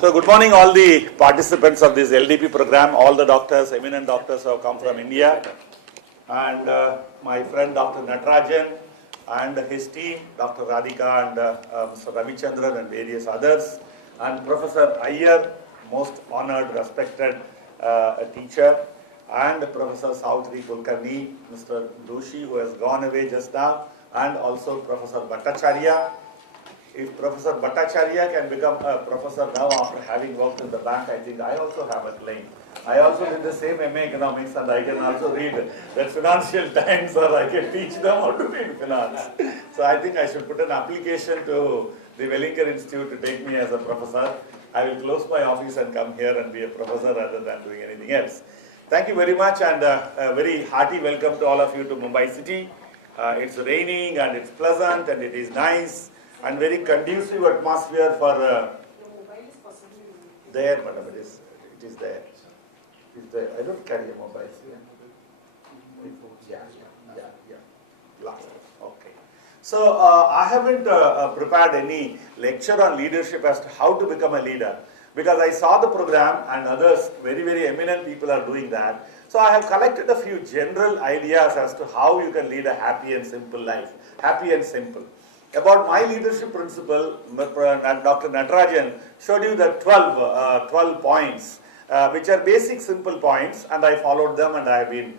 So good morning all the participants of this LDP program, all the doctors, eminent doctors who have come from India, and my friend Dr. Natarajan and his team, Dr. Radhika and Mr. Ravichandran and various others, and Professor Iyer, most honored, respected teacher, and Professor Savitri Kulkarni, Mr. Doshi who has gone away just now, and also Professor Bhattacharya. If Professor Bhattacharya can become a professor now after having worked in the bank, I think I also have a claim. I also did the same MA Economics and I can also read the Financial Times or I can teach them how to read finance. So I think I should put an application to the Wellinger Institute to take me as a professor. I will close my office and come here and be a professor rather than doing anything else. Thank you very much and a very hearty welcome to all of you to Mumbai City. It's raining and it's pleasant and it is nice. And very conducive atmosphere for there, madam. It is there. It is there. I don't carry a mobile. Yeah. Last. Okay. So I haven't prepared any lecture on leadership as to how to become a leader, because I saw the program and others, very eminent people are doing that. So I have collected a few general ideas as to how you can lead a happy and simple life. Happy and simple. About my leadership principle, Dr. Natarajan showed you the 12 points, which are basic, simple points, and I followed them, and I have been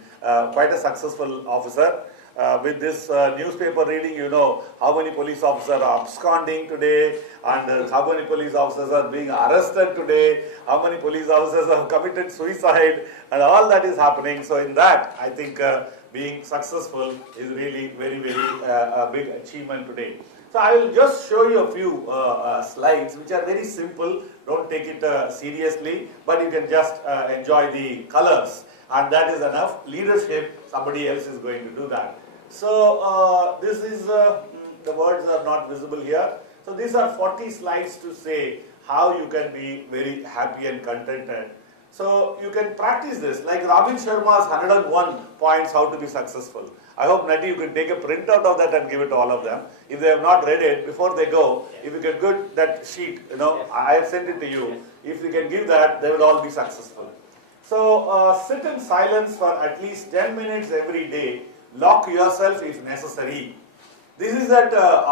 quite a successful officer. With this newspaper reading, you know how many police officers are absconding today, and how many police officers are being arrested today, how many police officers have committed suicide, and all that is happening. So in that, I think being successful is really very big achievement today. So I will just show you a few slides which are very simple. Don't take it seriously, but you can just enjoy the colors, and that is enough. Leadership, somebody else is going to do that. So this is, the words are not visible here. So these are 40 slides to say how you can be very happy and contented. So you can practice this, like Robin Sharma's 101 points how to be successful. I hope, Nati, you can take a printout of that and give it to all of them. If they have not read it, before they go, if you can get that sheet, I have sent it to you. If you can give that, they will all be successful. So sit in silence for at least 10 minutes every day. Lock yourself if necessary. This is that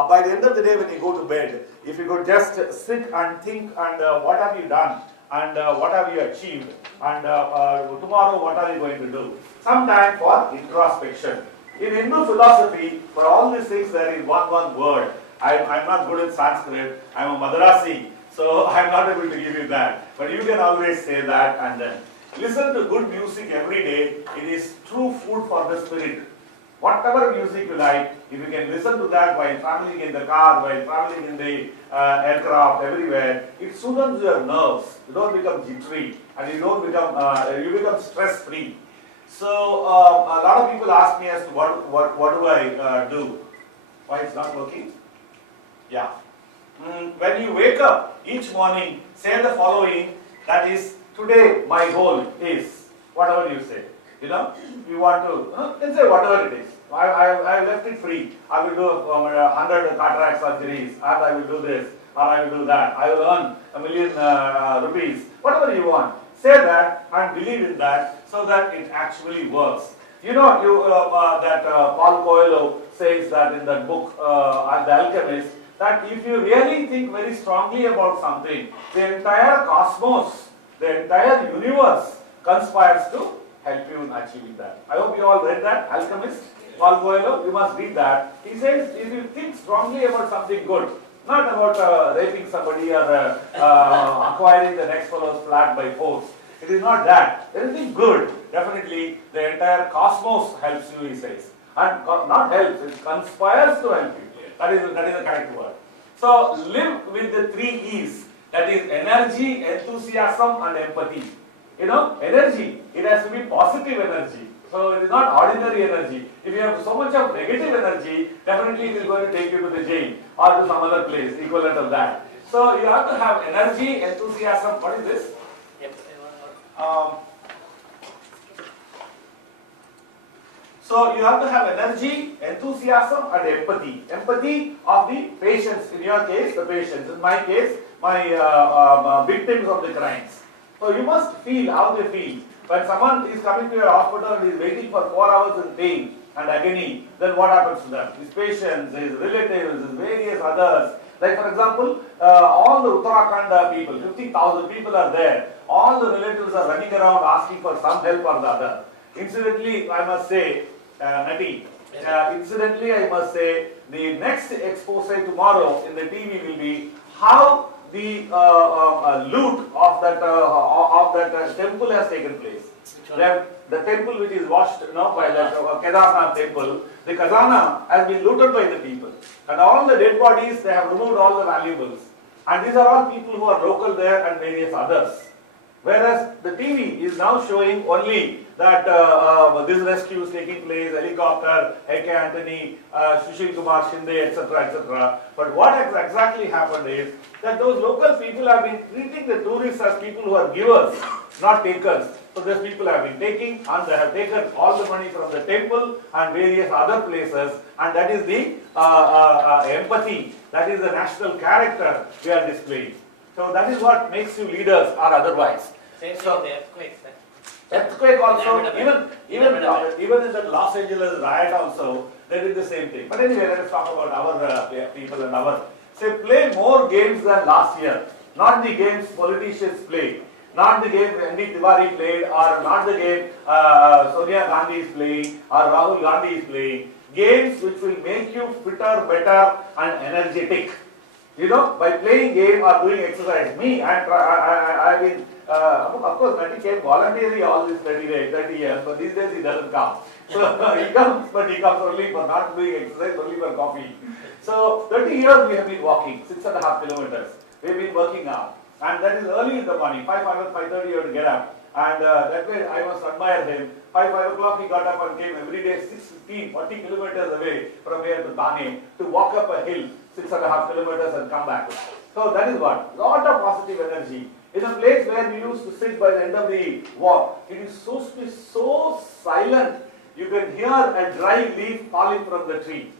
by the end of the day when you go to bed, if you could just sit and think and what have you done? And what have you achieved, and tomorrow what are you going to do? Some time for introspection. In Hindu philosophy, for all these things there is one word. I'm not good at Sanskrit, I'm a Madrasi, so I'm not able to give you that. But you can always say that, and then listen to good music every day. It is true food for the spirit. Whatever music you like, if you can listen to that while traveling in the car, while traveling in the aircraft, everywhere, it soothes your nerves. You don't become jittery, and you don't become you become stress-free. So a lot of people ask me as to what do I do? Why it's not working? Yeah. When you wake up each morning, say the following. That is, today my goal is whatever you say. You want to, let's say whatever it is. I left it free. I will do 100 cataract surgeries, and I will do this, or I will do that. I will earn $1 million rupees. Whatever you want. Say that and believe in that so that it actually works. That Paul Coelho says that in that book, The Alchemist, that if you really think very strongly about something, the entire cosmos, the entire universe conspires to help you in achieving that. I hope you all read that, Alchemist, Paul Coelho. You must read that. He says, if you think strongly about something good, not about raping somebody or acquiring the next fellow's flat by force. It is not that. Anything good, definitely the entire cosmos helps you, he says. And not helps, it conspires to help you. That is the correct word. So live with the 3 E's. That is energy, enthusiasm and empathy. Energy, it has to be positive energy. So it is not ordinary energy. If you have so much of negative energy, definitely it is going to take you to the jail or to some other place equivalent of that. So you have to have energy, enthusiasm. What is this? So you have to have energy, enthusiasm and empathy. Empathy of the patients, in your case the patients, in my case my victims of the crimes. So you must feel how they feel. When someone is coming to your hospital and is waiting for 4 hours in pain and agony, then what happens to them? His patients, his relatives, his various others. Like for example, all the Uttarakhand people, 50,000 people are there. All the relatives are running around asking for some help or the other. Incidentally, I must say, Nati, incidentally I must say, the next expose tomorrow in the TV will be how the loot of that temple has taken place. The temple which is washed by the Kedarnath temple, the Khazana has been looted by the people. And all the dead bodies, they have removed all the valuables. And these are all people who are local there and various others. Whereas the TV is now showing only that this rescue is taking place, helicopter, A.K. Antony, Sushil Kumar Shinde, etc., etc. But what has exactly happened is that those local people have been treating the tourists as people who are givers, not takers. So those people have been taking, and they have taken all the money from the temple and various other places, and that is the empathy, that is the national character we are displaying. So that is what makes you leaders or otherwise. Same So, thing, the earthquakes. earthquake also, even in the Los Angeles riot also, they did the same thing. But anyway, let us talk about our people and our. Say, play more games than last year. Not the games politicians play. Not the game N.D. Tiwari played, or not the game Sonia Gandhi is playing, or Rahul Gandhi is playing. Games which will make you fitter, better and energetic. You know, by playing game or doing exercise. Me, I've been, of course, Nati came voluntarily all these 30 years, but these days he doesn't come. So he comes, but he comes only for not doing exercise, only for coffee. So 30 years we have been walking, 6.5 kilometers. We have been working out. And that is early in the morning, 5:30 you have to get up. And that way I must admire him. 5 o'clock he got up and came every day 6:15, 40 kilometers away from here to Thane to walk up a hill, 6.5 kilometers and come back. So that is what, lot of positive energy. In a place where we used to sit by the end of the walk, it is supposed to be so silent. You can hear a dry leaf falling from the tree.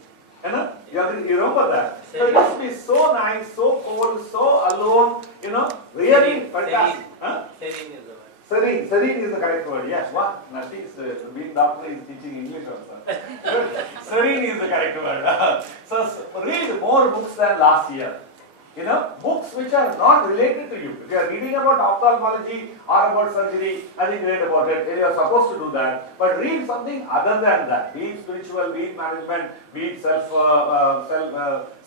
You know? You remember that? So it used to be so nice, so cold, so alone, you know, really fantastic. Serene is the correct word. Yes, what? Nati is being doctor is teaching English also. Serene is the correct word. So read more books than last year. You know, books which are not related to you. If you are reading about ophthalmology or about surgery, I think read about it. You are supposed to do that. But read something other than that. Be it spiritual, be it management, be it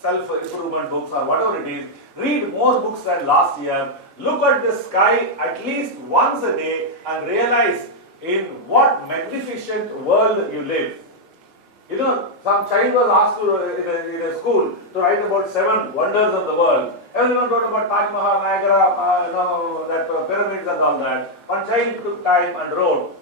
self-improvement books or whatever it is. Read more books than last year. Look at the sky at least once a day and realize in what magnificent world you live. You know, some child was asked to, in a school to write about 7 wonders of the world. Everyone wrote about Taj Mahal, Niagara, that pyramids and all that. One child took time and wrote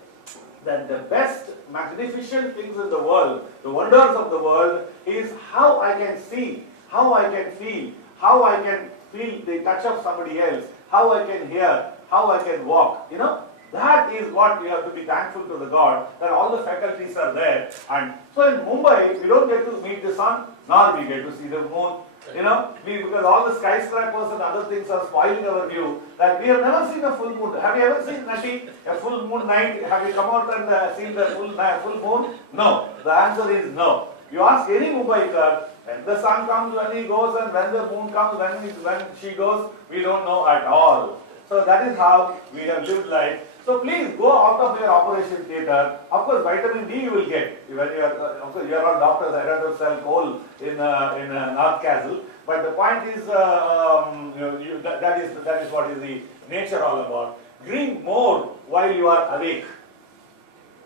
that the best magnificent things in the world, the wonders of the world, is how I can see, how I can feel, how I can feel the touch of somebody else, how I can hear, how I can walk, you know. That is what we have to be thankful to the God, that all the faculties are there. And so in Mumbai, we don't get to meet the sun, nor we get to see the moon. You know, because all the skyscrapers and other things are spoiling our view, that we have never seen a full moon. Have you ever seen, Nati, a full moon night? Have you come out and seen the full moon? No. The answer is no. You ask any Mumbaiker, when the sun comes, when he goes, and when the moon comes, when she goes, we don't know at all. So that is how we have lived life. So please go out of your operation theatre. Of course, vitamin D you will get. When you are, of course, you are not doctors. I don't have sell coal in North Castle. But the point is, that is what is the nature all about. Drink more while you are awake.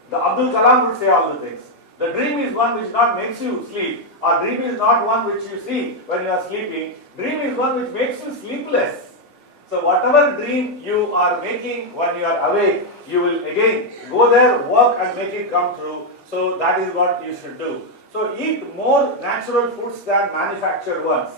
The Abdul Kalam would say all the things. The dream is one which not makes you sleep. Or dream is not one which you see when you are sleeping. Dream is one which makes you sleepless. So whatever dream you are making when you are awake, you will again go there, work and make it come true. So that is what you should do. So eat more natural foods than manufactured ones.